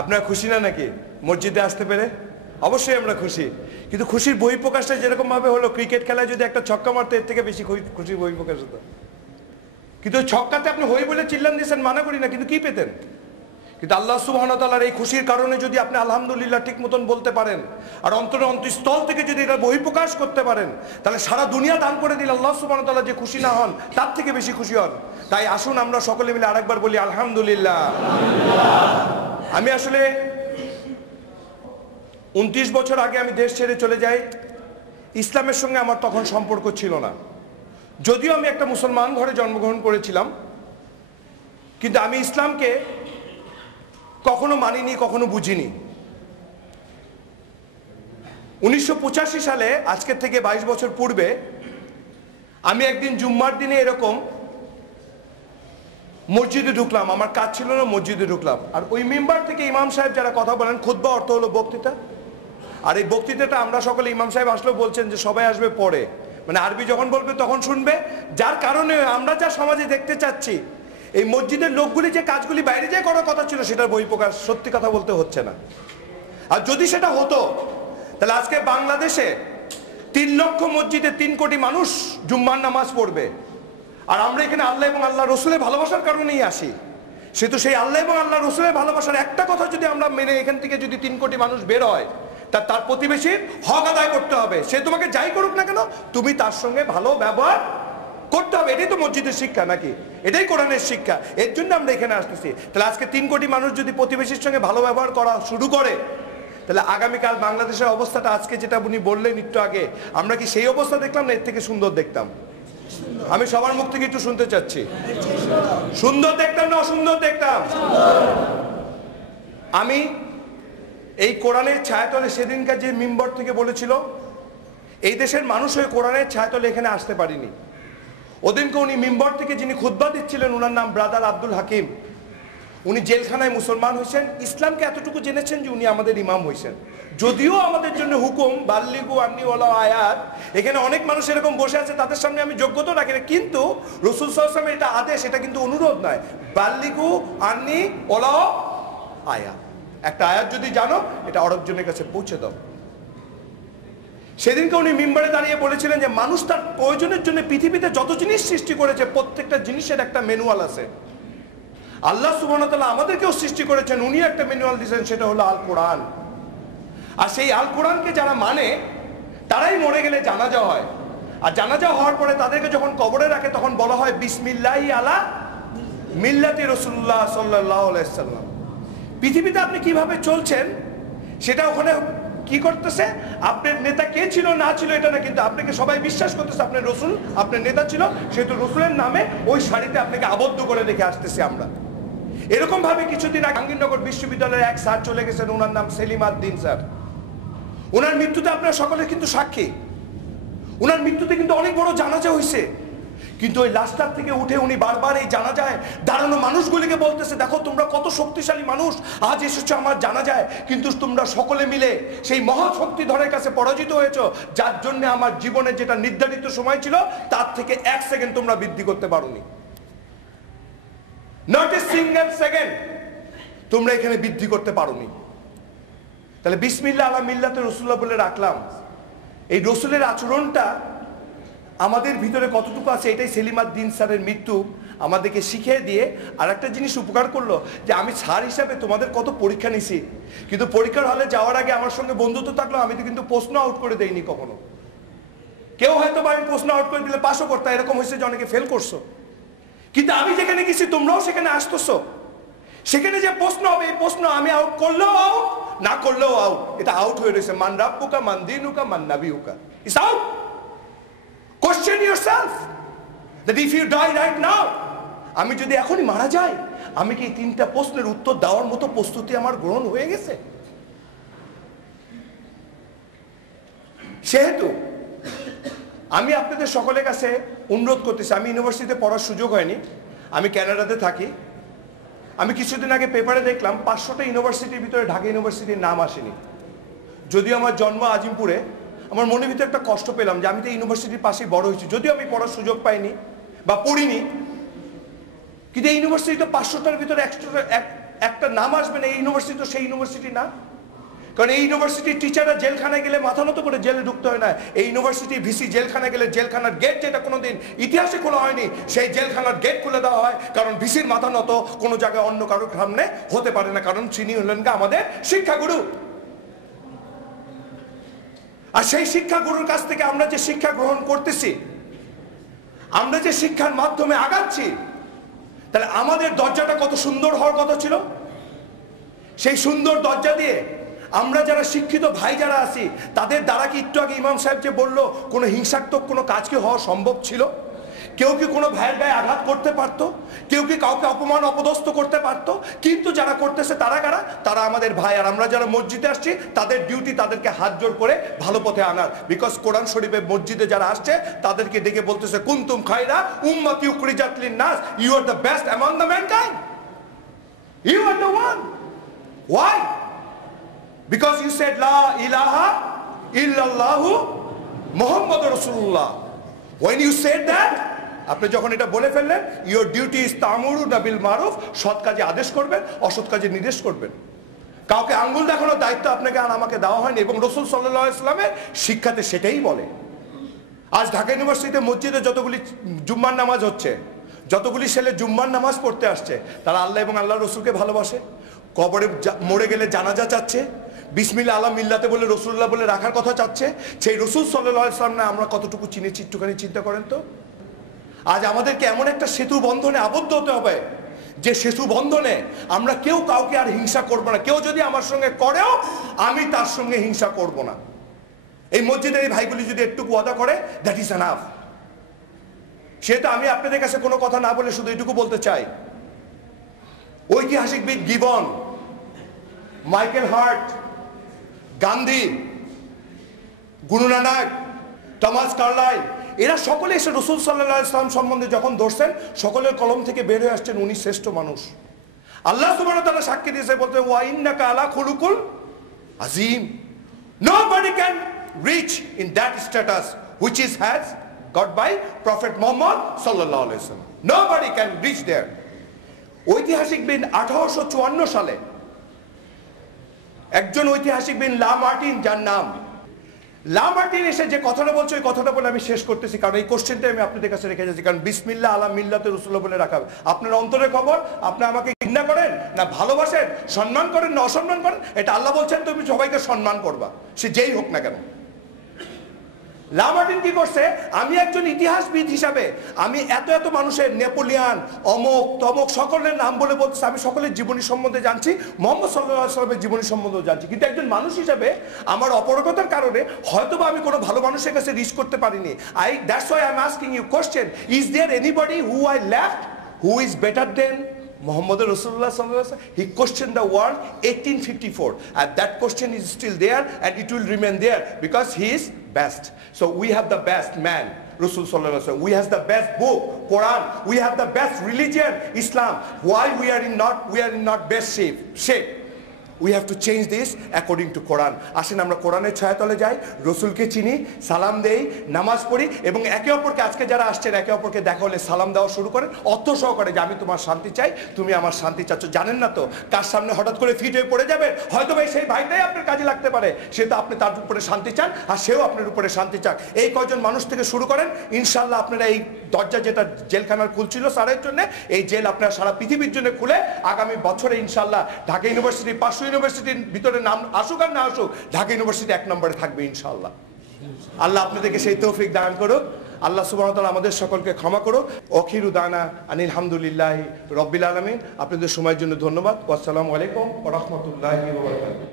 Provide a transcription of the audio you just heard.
আপনারা খুশি না নাকি মসজিদে আসতে পেরে? অবশ্যই আমরা খুশি, কিন্তু খুশির বহিঃপ্রকাশটা যেরকম ভাবে হলো, ক্রিকেট খেলায় যদি একটা ছক্কা মারতে এর থেকে বেশি খুশির বহিঃপ্রকাশ হতো। কিন্তু ছক্কাতে আপনি হই বলে চিল্লান দিয়েছেন, মানা করি না, কিন্তু কি পেতেন? কিন্তু আল্লাহ সুবহানাহু ওয়া তাআলার এই খুশির কারণে যদি আপনি আলহামদুলিল্লাহ ঠিক মতন বলতে পারেন, আর অন্তরে অন্তঃস্থল থেকে যদি এটা বহিঃপ্রকাশ করতে পারেন, তাহলে সারা দুনিয়া দান করে দিলে আল্লাহ সুবহানাহু ওয়া তাআলা যে খুশি না হন, তার থেকে বেশি খুশি হন। তাই আসুন আমরা সকলে মিলে আরেকবার বলি আলহামদুলিল্লাহ। আমি আসলে 29 বছর আগে আমি দেশ ছেড়ে চলে যাই। ইসলামের সঙ্গে আমার তখন সম্পর্ক ছিল না, যদিও আমি একটা মুসলমান ঘরে জন্মগ্রহণ করেছিলাম, কিন্তু আমি ইসলামকে কখনো মানিনি, কখনো বুঝিনি। 1985 সালে, আজকের থেকে 22 বছর পূর্বে, আমি একদিন জুম্মার দিনে এরকম মসজিদে ঢুকলাম। আমার কাজ ছিল না, মসজিদে ঢুকলাম। আর ওই মেম্বার থেকে ইমাম সাহেব যারা কথা বলেন, খুতবা অর্থ হলো বক্তৃতা, আর এই বক্তৃতাটা আমরা সকলে, ইমাম সাহেব আসলেও বলছেন যে সবাই আসবে পরে, মানে আরবি যখন বলবে তখন শুনবে। যার কারণে আমরা যা সমাজে দেখতে চাচ্ছি, এই মসজিদের লোকগুলি যে কাজগুলি বাইরে যে করার কথা ছিল, সেটার বহিঃপ্রকাশ সত্যি কথা বলতে হচ্ছে না। আর যদি সেটা হতো, তাহলে আজকে বাংলাদেশে 3 লক্ষ মসজিদে 3 কোটি মানুষ জুম্মার নামাজ পড়বে। আর আমরা এখানে আল্লাহ এবং আল্লাহ রসুলের ভালোবাসার কারণেই আসি। সে তো সেই আল্লাহ এবং আল্লাহ রসুলের ভালোবাসার একটা কথা যদি আমরা মেনে এখান থেকে যদি 3 কোটি মানুষ বের হয়, তার প্রতিবেশীর হক আদায় করতে হবে। সে তোমাকে যাই করুক না কেন, তুমি তার সঙ্গে ভালো ব্যবহার করতে হবে। এটাই তো মসজিদের শিক্ষা, নাকি? এটাই কোরআনের শিক্ষা। এর জন্য আমরা এখানে আসতেছি। তাহলে আজকে 3 কোটি মানুষ যদি প্রতিবেশীর সঙ্গে ভালো ব্যবহার করা শুরু করে, তাহলে আগামীকাল বাংলাদেশের অবস্থাটা, আজকে যেটা উনি বললেন একটু আগে, আমরা কি সেই অবস্থা দেখলাম না এর থেকে সুন্দর দেখতাম? আমি সবার মুখ থেকে একটু শুনতে চাচ্ছি, সুন্দর দেখতাম না অসুন্দর দেখতাম? আমি এই কোরআনের ছায়াতলে, সেদিনকার যে মিম্বর থেকে বলেছিল, এই দেশের মানুষ হয়ে কোরআনের ছায়াতলে এখানে আসতে পারিনি। ওদিনকে উনি মিম্বর থেকে যিনি খুতবা দিচ্ছিলেন, ওনার নাম ব্রাদার আব্দুল হাকিম। উনি জেলখানায় মুসলমান হয়েছেন, ইসলামকে এতটুকু জেনেছেন যে উনি আমাদের ইমাম হয়েছেন। যদিও আমাদের জন্য হুকুম বাল্লিগু আন্নি ওয়ালা আয়াত, এখানে অনেক মানুষ এরকম বসে আছে, তাদের সামনে আমি যোগ্যতা রাখি না, কিন্তু রাসূল সাল্লাল্লাহু আলাইহি ওয়াসাল্লামের এটা আদেশ, এটা কিন্তু অনুরোধ নয়। বাল্লিগু আন্নি ওয়ালা আয়াত, একটা আয়াত যদি জানো, এটা আরেকজনের কাছে পৌঁছে দাও। সেদিনকে উনি মিম্বারে দাঁড়িয়ে বলেছিলেন যে মানুষ তার প্রয়োজনের জন্য পৃথিবীতে যত জিনিস সৃষ্টি করেছে, প্রত্যেকটা জিনিসের একটা ম্যানুয়াল আছে। আল্লাহ সুবহানাহু ওয়া তাআলা আমাদেরকেও সৃষ্টি করেছেন, উনি একটা ম্যানুয়াল দিয়েছেন, সেটা হলো আল কোরআন। আর সেই আল কোরআনকে যারা মানে, তারাই মরে গেলে জানাজা হয়। আর জানাজা হওয়ার পরে তাদেরকে যখন কবরে রাখে, তখন বলা হয় বিসমিল্লাহি আলা মিল্লাতি রাসূলুল্লাহ সাল্লাল্লাহু আলাইহি ওয়াসাল্লাম। পৃথিবীতে আপনি কিভাবে চলছেন, সেটা ওখানে কি করতেছে, আপনার নেতা কে ছিল না ছিল এটা না, কিন্তু আপনাকে সবাই বিশ্বাস করতেছে আপনার রসুল, আপনার নেতা ছিল, সেহেতু রসুলের নামে ওই শাড়িতে আপনাকে আবদ্ধ করে রেখে আসতেছি আমরা। এরকম ভাবে কিছুদিন আগে জাহাঙ্গীরনগর বিশ্ববিদ্যালয়ের এক স্যার চলে গেছেন, ওনার নাম সেলিম আদ-দ্বীন স্যার। ওনার মৃত্যুতে আপনারা সকলে কিন্তু সাক্ষী। ওনার মৃত্যুতে কিন্তু অনেক বড় জানাজা হয়েছে, কিন্তু ওই লাশটার থেকে উঠে উনি বারবার এই জানাজায় দাঁড়ানো মানুষগুলিকে বলতেছে, দেখো তোমরা কত শক্তিশালী মানুষ, আজ এসেছো আমার জানাজায়, কিন্তু তোমরা সকলে মিলে সেই মহাশক্তিধরের কাছে পরাজিত হয়েছো, যার জন্য আমার জীবনের যেটা নির্ধারিত সময় ছিল, তার থেকে 1 সেকেন্ড তোমরা বৃদ্ধি করতে পারোনি। নট এ সিঙ্গেল সেকেন্ড তোমরা এখানে বৃদ্ধি করতে পারোনি। তাহলে বিসমিল্লাহ আলা মিল্লাতে রাসূলুল্লাহ বলে রাখলাম। এই রসুলের আচরণটা আমাদের ভিতরে কতটুকু আছে, এটাই সেলিম আদ-দ্বীন স্যারের মৃত্যু আমাদেরকে শিখিয়ে দিয়ে আর একটা জিনিস উপকার করলো, যে আমি স্যার হিসাবে তোমাদের কত পরীক্ষা নিছি, কিন্তু পরীক্ষার হলে যাওয়ার আগে আমার সঙ্গে বন্ধুত্ব থাকলো, আমি তো কিন্তু প্রশ্ন আউট করে দেইনি কখনো। কেউ হয়তো বা আমি প্রশ্ন আউট করে দিলে পাশও করতে, এরকম হয়েছে যে অনেকে ফেল করছো, কিন্তু আমি যেখানে গেছি তোমরাও সেখানে আসতেছো, সেখানে যে প্রশ্ন হবে, এই প্রশ্ন আমি আউট করলেও আউট, না করলেও আউট, এটা আউট হয়ে রয়েছে। মান রাব্বুকা মান দীনুকা মান নাবিয়ুকা, it's out. Question yourself that if you die right now, আমি যদি এখনই মারা যাই, আমি কি এই 3টা প্রশ্নের উত্তর দেওয়ার মতো প্রস্তুতি আমার গ্রহণ হয়ে গেছে? সেহেতু আমি আপনাদের সকলের কাছে অনুরোধ করতেছি, আমি ইউনিভার্সিটিতে পড়ার সুযোগ হয়নি, আমি কানাডাতে থাকি। আমি কিছুদিন আগে পেপারে দেখলাম 500টা ইউনিভার্সিটির ভিতরে ঢাকা ইউনিভার্সিটির নাম আসেনি। যদিও আমার জন্ম আজিমপুরে, আমার মনের ভিতরে একটা কষ্ট পেলাম যে আমি তো ইউনিভার্সিটির পাশেই বড় হয়েছি, যদিও আমি পড়ার সুযোগ পাইনি বা পড়িনি, কিন্তু এই ইউনিভার্সিটিতে 500টার ভিতরে একটা নাম আসবে না, এই ইউনিভার্সিটি তো সেই ইউনিভার্সিটি না। কারণ এই ইউনিভার্সিটির টিচাররা জেলখানায় গেলে মাথা নত করে জেলে ঢুকতে হয় না। এই ইউনিভার্সিটি ভিসি জেলখানায় গেলে জেলখানার গেট যেটা কোনোদিন ইতিহাসে খোলা হয়নি, সেই জেলখানার গেট খুলে দেওয়া হয়। কারণ ভিসির মাথা নত কোনো জায়গায় অন্য কারোর সামনে হতে পারে না, কারণ তিনি হলেন আমাদের শিক্ষাগুরু। আর সেই শিক্ষাগুরুর কাছ থেকে আমরা যে শিক্ষা গ্রহণ করতেছি, আমরা যে শিক্ষার মাধ্যমে আগাচ্ছি, তাহলে আমাদের দরজাটা কত সুন্দর হওয়ার কথা ছিল। সেই সুন্দর দরজা দিয়ে আমরা যারা শিক্ষিত ভাই যারা আছি, তাদের দ্বারা কি একটু আগে ইমাম সাহেব যে বললো কোনো হিংসাত্মক কোনো কাজ কি হওয়া সম্ভব ছিল? কেউ কি কোনো ভাইয়ের গায়ে আঘাত করতে পারতো? কেউ কি কাউকে অপমান অপদস্থ করতে পারতো? কিন্তু যারা করতেছে তারা কারা? তারা আমাদের ভাই। আর আমরা যারা মসজিদে আসছি, তাদের ডিউটি তাদেরকে হাত জোড় করে ভালো পথে আনার। বিকজ কোরআন শরীফে মসজিদে যারা আসছে তাদেরকে ডেকে বলতেছে কুনতুম খায়রা উম্মাতি উখরিজাত লিন-নাস, you are the best among the mankind, you are the one. Why? Because you said la ilaha illallahu Muhammadur Rasulullah. When you said that, আপনি যখন এটা বলে ফেললেন, your duty is ta'muruna bil ma'ruf, সৎ কাজে আদেশ করবেন, অসৎ কাজে নির্দেশ করবেন। কাউকে আঙ্গুল দেখানোর দায়িত্ব আপনাকে আর আমাকে দেওয়া হয়নি, এবং রাসূল সাল্লাল্লাহু আলাইহি ওয়াসাল্লামের শিক্ষাতে সেটাই বলে। আজ ঢাকা ইউনিভার্সিটিতে মসজিদে যতগুলি জুম্মার নামাজ হচ্ছে, যতগুলি ছেলে জুম্মার নামাজ পড়তে আসছে, তারা আল্লাহ এবং আল্লাহর রাসূলকে ভালোবাসে। কবরে মরে গেলে জানাজা চাচ্ছে, বিসমিল্লাহ আলা মিল্লাতে বলে রাসূলুল্লাহ বলে রাখার কথা চাচ্ছে। সেই রাসূল সাল্লাল্লাহু আলাইহি ওয়াসাল্লাম না আমরা কতটুকু চিনেছি একটুখানি চিন্তা করেন তো। আজ আমাদেরকে এমন একটা সেতু বন্ধনে আবদ্ধ হতে হবে, যে সেতু বন্ধনে আমরা কেউ কাউকে আর হিংসা করব না। কেউ যদি আমার সঙ্গে করেও, আমি তার সঙ্গে হিংসা করব না। এই মসজিদের এই ভাইগুলি যদি একটু ওয়াদা করে, দ্যাট ইজ এনাফ। সেটা আমি আপনাদের কাছে কোনো কথা না বলে শুধু এটুকু বলতে চাই, ঐতিহাসিকবিদ gibbon, Michael heart, Gandhi, Guru Nanak, Thomas Carlyle, এরা সকলে এসে রাসূল সাল্লাল্লাহু আলাইহি ওয়াসাল্লাম সম্বন্ধে যখন ধরছেন, সকলের কলম থেকে বের হয়ে আসছেন উনি শ্রেষ্ঠ মানুষ। আল্লাহ সুবহানাহু ওয়া তাআলা সাক্ষী দিয়েছে, বলতে ওয়া ইন্নাকা আলা খুলুকুল আযীম। Nobody can reach in that status which is has got by Prophet Muhammad sallallahu alaihi wasallam. Nobody can reach there. ঐতিহাসিকবিদ 1854 সালে একজন ঐতিহাসিকবিদ লা মার্টিন, যার নাম লা মার্টিন, এসে যে কথাটা বলছে ওই কথাটা বলে আমি শেষ করতেছি, কারণ এই কোশ্চেনটা আমি আপনাদের কাছে রেখে যাচ্ছি। কারণ বিসমিল্লাহ আলা মিল্লাতে রাসূলুল্লাহ বলে রাখা, আপনার অন্তরের খবর, আপনি আমাকে ঘৃণা করেন না ভালোবাসেন, সম্মান করেন না অসম্মান করেন, এটা আল্লাহ বলছেন তুমি সবাইকে সম্মান করবা, সে যেই হোক না কেন। লা মার্টিন কি করছে? আমি একজন ইতিহাসবিদ হিসাবে আমি এত এত মানুষের, নেপোলিয়ান, অমক তমক, সকলের নাম বলে বলতেছে, আমি সকলের জীবনী সম্বন্ধে জানছি, মুহাম্মদ সাল্লাল্লাহু আলাইহি ওয়াসাল্লামের জীবনী সম্বন্ধেও জানছি, কিন্তু একজন মানুষ হিসাবে আমার অপরগতার কারণে হয়তোবা আমি কোনো ভালো মানুষের কাছে রিচ করতে পারিনি। That's why I am asking you question, is there anybody who I left who is better than Muhammad Rasulullah sallallahu alaihi wasallam? He questioned the world 1854, and that question is still there and it will remain there because he is best. So we have the best man, Rasul sallallahu alaihi wasallam. We have the best book, Quran. We have the best religion, Islam. Why we are in not best shape? We have to change this according to Quran. আসেন আমরা কোরআনের ছায়াতলে যাই, রসুলকে চিনি, সালাম দেই, নামাজ পড়ি, এবং একে অপরকে, আজকে যারা আসছেন একে অপরকে দেখা হলে সালাম দেওয়া শুরু করেন অর্থ সহকারে, যে আমি তোমার শান্তি চাই, তুমি আমার শান্তি চাচ্ছ। জানেন না তো কার সামনে হঠাৎ করে ফিট হয়ে পড়ে যাবেন, হয়তো ভাই সেই ভাইটাই আপনার কাজে লাগতে পারে, সে তো আপনি তার উপরে শান্তি চান আর সেও আপনার উপরে শান্তি চান। এই কয়জন মানুষ থেকে শুরু করেন, ইনশাল্লাহ আপনারা এই দরজা যেটা জেলখানার খুলছিল সারের জন্য, এই জেল আপনারা সারা পৃথিবীর জন্য খুলে আগামী বছরে ইনশাল্লাহ ঢাকা ইউনিভার্সিটি 500 ইউনিভার্সিটির ভিতরে নাম আসুক আর না আসুক, ঢাকা ইউনিভার্সিটি 1 নম্বরে থাকবে ইনশাআল্লাহ। আল্লাহ আপনাদেরকে সেই তৌফিক দান করুক। আল্লাহ সুবহানাহু ওয়া তাআলা আমাদের সকলকে ক্ষমা করুক। আখিরু দানা আনিল হামদুলিল্লাহি রাব্বিল আলামিন। আপনাদের সময়ের জন্য ধন্যবাদ। আসসালামু আলাইকুম ওয়া রাহমাতুল্লাহি ওয়া বারাকাতুহু।